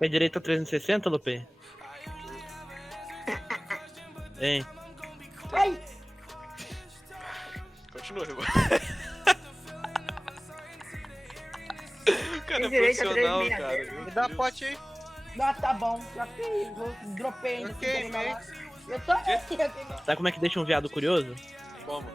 Pé direito a 360, Lupe? Hein? Ai! Continua, irmão. O cara é Direita, profissional, 360. cara. Me dá a pote aí. Ah, tá bom. Já fiz. Dropei ainda. Ok, sem querer mate. falar. Eu tô aqui. Sabe como é que deixa um viado curioso? Como?